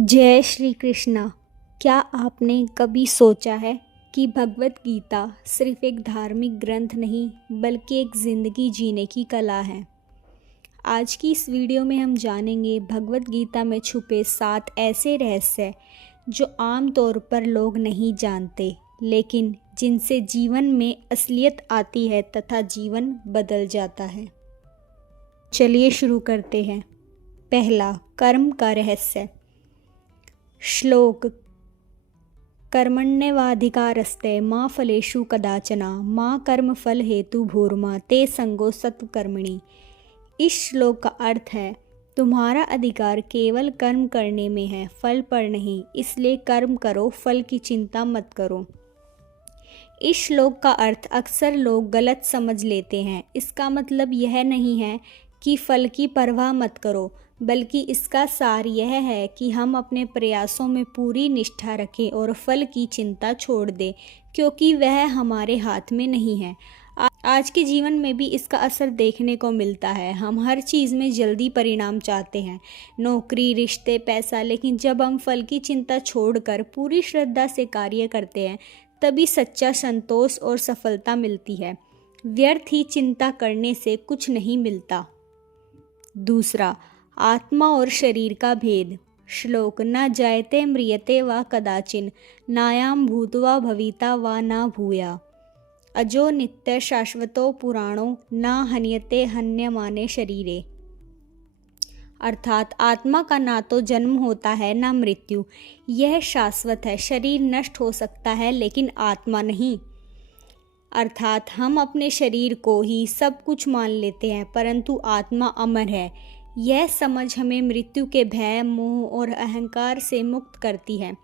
जय श्री कृष्णा। क्या आपने कभी सोचा है कि भगवत गीता सिर्फ एक धार्मिक ग्रंथ नहीं बल्कि एक ज़िंदगी जीने की कला है। आज की इस वीडियो में हम जानेंगे भगवत गीता में छुपे 7 ऐसे रहस्य जो आम तौर पर लोग नहीं जानते, लेकिन जिनसे जीवन में असलियत आती है तथा जीवन बदल जाता है। चलिए शुरू करते हैं। पहला, कर्म का रहस्य। श्लोक: कर्मण्येवाधिकारस्ते मा फलेषु कदाचन मा कर्म फल हेतु भूर्मा ते संगो सत्कर्मणि। इस श्लोक का अर्थ है, तुम्हारा अधिकार केवल कर्म करने में है, फल पर नहीं, इसलिए कर्म करो, फल की चिंता मत करो। इस श्लोक का अर्थ अक्सर लोग गलत समझ लेते हैं। इसका मतलब यह नहीं है कि फल की परवाह मत करो, बल्कि इसका सार यह है कि हम अपने प्रयासों में पूरी निष्ठा रखें और फल की चिंता छोड़ दें, क्योंकि वह हमारे हाथ में नहीं है। आज के जीवन में भी इसका असर देखने को मिलता है। हम हर चीज़ में जल्दी परिणाम चाहते हैं, नौकरी, रिश्ते, पैसा, लेकिन जब हम फल की चिंता छोड़कर पूरी श्रद्धा से कार्य करते हैं तभी सच्चा संतोष और सफलता मिलती है। व्यर्थ ही चिंता करने से कुछ नहीं मिलता। दूसरा, आत्मा और शरीर का भेद। श्लोक: न जायते म्रियते वा कदाचिन नायाम भूत्वा भविता वा न भूया अजो नित्य शाश्वतो पुराणो न हन्यते हन्यमाने शरीरे। अर्थात आत्मा का ना तो जन्म होता है ना मृत्यु, यह शाश्वत है। शरीर नष्ट हो सकता है लेकिन आत्मा नहीं। अर्थात हम अपने शरीर को ही सब कुछ मान लेते हैं, परंतु आत्मा अमर है। यह समझ हमें मृत्यु के भय, मोह और अहंकार से मुक्त करती है।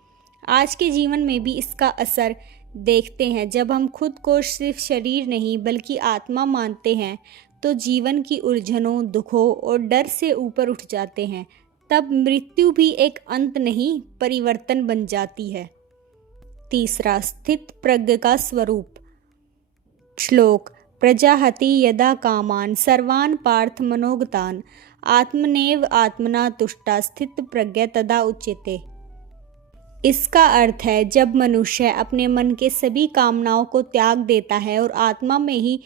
आज के जीवन में भी इसका असर देखते हैं। जब हम खुद को सिर्फ शरीर नहीं बल्कि आत्मा मानते हैं तो जीवन की उलझनों, दुखों और डर से ऊपर उठ जाते हैं। तब मृत्यु भी एक अंत नहीं, परिवर्तन बन जाती है। तीसरा, स्थित प्रज्ञ का स्वरूप। श्लोक: प्रजाहति यदा कामान सर्वान् पार्थ मनोगतान् आत्मनेव आत्मना तुष्टा स्थित प्रज्ञ तदा उच्यते। इसका अर्थ है, जब मनुष्य अपने मन के सभी कामनाओं को त्याग देता है और आत्मा में ही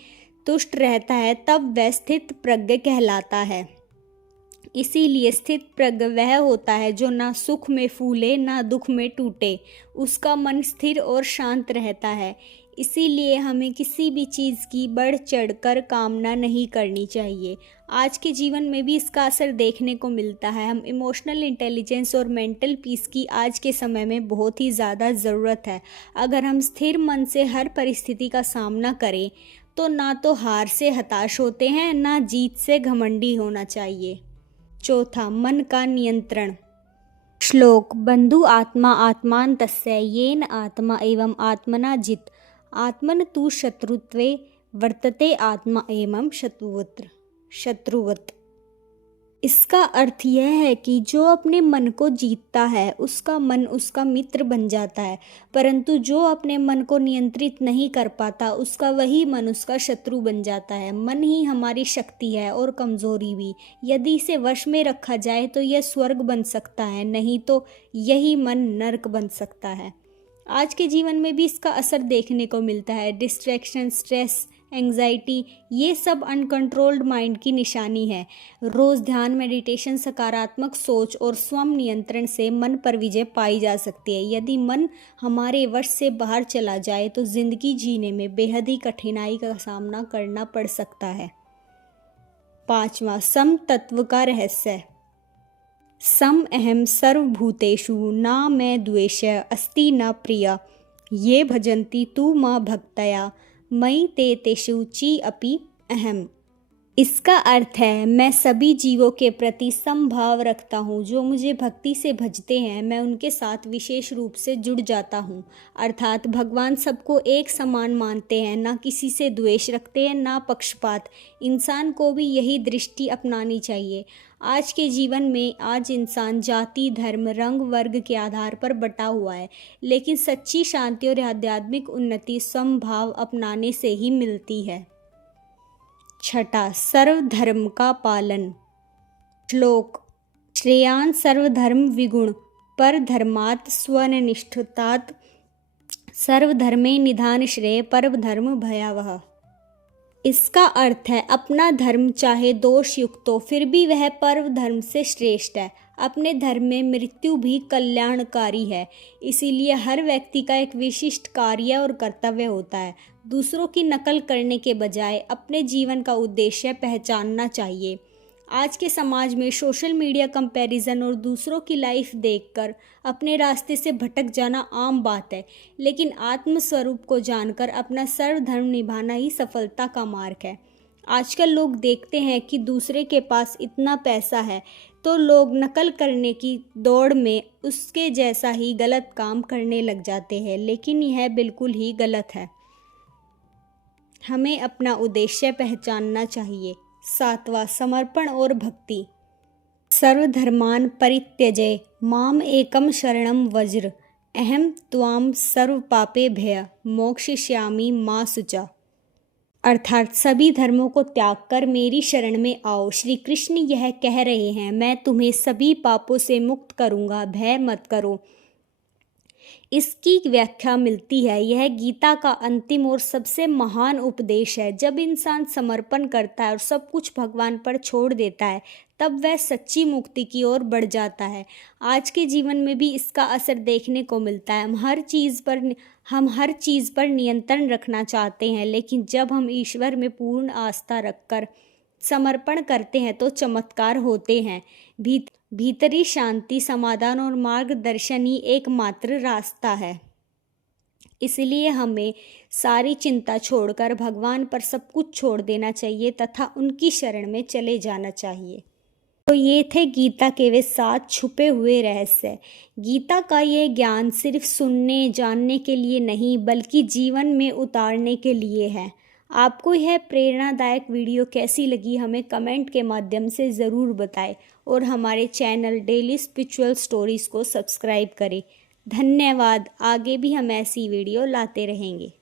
तुष्ट रहता है तब वह स्थित प्रज्ञ कहलाता है। इसीलिए स्थित प्रज्ञ वह होता है जो ना सुख में फूले ना दुख में टूटे। उसका मन स्थिर और शांत रहता है। इसीलिए हमें किसी भी चीज़ की बढ़ चढ़कर कामना नहीं करनी चाहिए। आज के जीवन में भी इसका असर देखने को मिलता है। हम इमोशनल इंटेलिजेंस और मेंटल पीस की आज के समय में बहुत ही ज़्यादा ज़रूरत है। अगर हम स्थिर मन से हर परिस्थिति का सामना करें तो ना तो हार से हताश होते हैं, ना जीत से घमंडी होना चाहिए। चौथा, मन का नियंत्रण। श्लोक: बंधु आत्मा आत्मान तस्य येन आत्मा एवं आत्मना जित आत्मन तु शत्रुत्वे वर्तते आत्मा एवं शत्रुवत्। इसका अर्थ यह है कि जो अपने मन को जीतता है उसका मन उसका मित्र बन जाता है, परंतु जो अपने मन को नियंत्रित नहीं कर पाता उसका वही मन उसका शत्रु बन जाता है। मन ही हमारी शक्ति है और कमजोरी भी। यदि इसे वश में रखा जाए तो यह स्वर्ग बन सकता है, नहीं तो यही मन नरक बन सकता है। आज के जीवन में भी इसका असर देखने को मिलता है। डिस्ट्रैक्शन, स्ट्रेस, एंग्जाइटी, ये सब अनकंट्रोल्ड माइंड की निशानी है। रोज़ ध्यान, मेडिटेशन, सकारात्मक सोच और स्वयं नियंत्रण से मन पर विजय पाई जा सकती है। यदि मन हमारे वश से बाहर चला जाए तो जिंदगी जीने में बेहद ही कठिनाई का सामना करना पड़ सकता है। पांचवा, सम तत्व का रहस्य। सम अहम सर्वभूतेषु न मे द्वेष अस्ति न प्रिय ये भजन्ति तु मा भक्तया मयि ते तेषु ची अपि अहम। इसका अर्थ है, मैं सभी जीवों के प्रति समभाव रखता हूँ। जो मुझे भक्ति से भजते हैं मैं उनके साथ विशेष रूप से जुड़ जाता हूँ। अर्थात भगवान सबको एक समान मानते हैं, ना किसी से द्वेष रखते हैं, ना पक्षपात। इंसान को भी यही दृष्टि अपनानी चाहिए। आज के जीवन में आज इंसान जाति, धर्म, रंग, वर्ग के आधार पर बटा हुआ है, लेकिन सच्ची शांति और आध्यात्मिक उन्नति समभाव अपनाने से ही मिलती है। छठा, सर्वधर्म का पालन। श्लोक: श्रेयान् सर्वधर्म विगुण परधर्मात् स्वनिष्ठतात् सर्वधर्मे निधान श्रेय परधर्म भयावह। इसका अर्थ है अपना धर्म चाहे दोष युक्त हो फिर भी वह परम धर्म से श्रेष्ठ है। अपने धर्म में मृत्यु भी कल्याणकारी है। इसीलिए हर व्यक्ति का एक विशिष्ट कार्य और कर्तव्य होता है। दूसरों की नकल करने के बजाय अपने जीवन का उद्देश्य पहचानना चाहिए। आज के समाज में सोशल मीडिया कंपैरिजन और दूसरों की लाइफ देखकर अपने रास्ते से भटक जाना आम बात है, लेकिन आत्मस्वरूप को जानकर अपना सर्वधर्म निभाना ही सफलता का मार्ग है। आजकल लोग देखते हैं कि दूसरे के पास इतना पैसा है तो लोग नकल करने की दौड़ में उसके जैसा ही गलत काम करने लग जाते हैं, लेकिन यह बिल्कुल ही गलत है। हमें अपना उद्देश्य पहचानना चाहिए। 7वां, समर्पण और भक्ति। सर्वधर्मान् परित्यज्य माम एकम शरणम व्रज अहम त्वाम सर्व पापेभ्य मोक्षयिष्यामि मा शुचा। अर्थात सभी धर्मों को त्याग कर मेरी शरण में आओ। श्री कृष्ण यह कह रहे हैं, मैं तुम्हें सभी पापों से मुक्त करूंगा, भय मत करो। इसकी व्याख्या मिलती है, यह गीता का अंतिम और सबसे महान उपदेश है। जब इंसान समर्पण करता है और सब कुछ भगवान पर छोड़ देता है तब वह सच्ची मुक्ति की ओर बढ़ जाता है। आज के जीवन में भी इसका असर देखने को मिलता है। हम हर चीज़ पर नियंत्रण रखना चाहते हैं, लेकिन जब हम ईश्वर में पूर्ण आस्था रखकर समर्पण करते हैं तो चमत्कार होते हैं। भीतरी शांति, समाधान और मार्गदर्शन ही एकमात्र रास्ता है। इसलिए हमें सारी चिंता छोड़कर भगवान पर सब कुछ छोड़ देना चाहिए तथा उनकी शरण में चले जाना चाहिए। तो ये थे गीता के वे 7 छुपे हुए रहस्य। गीता का ये ज्ञान सिर्फ सुनने जानने के लिए नहीं बल्कि जीवन में उतारने के लिए है। आपको यह प्रेरणादायक वीडियो कैसी लगी हमें कमेंट के माध्यम से ज़रूर बताएं और हमारे चैनल डेली स्पिरिचुअल स्टोरीज़ को सब्सक्राइब करें। धन्यवाद। आगे भी हम ऐसी वीडियो लाते रहेंगे।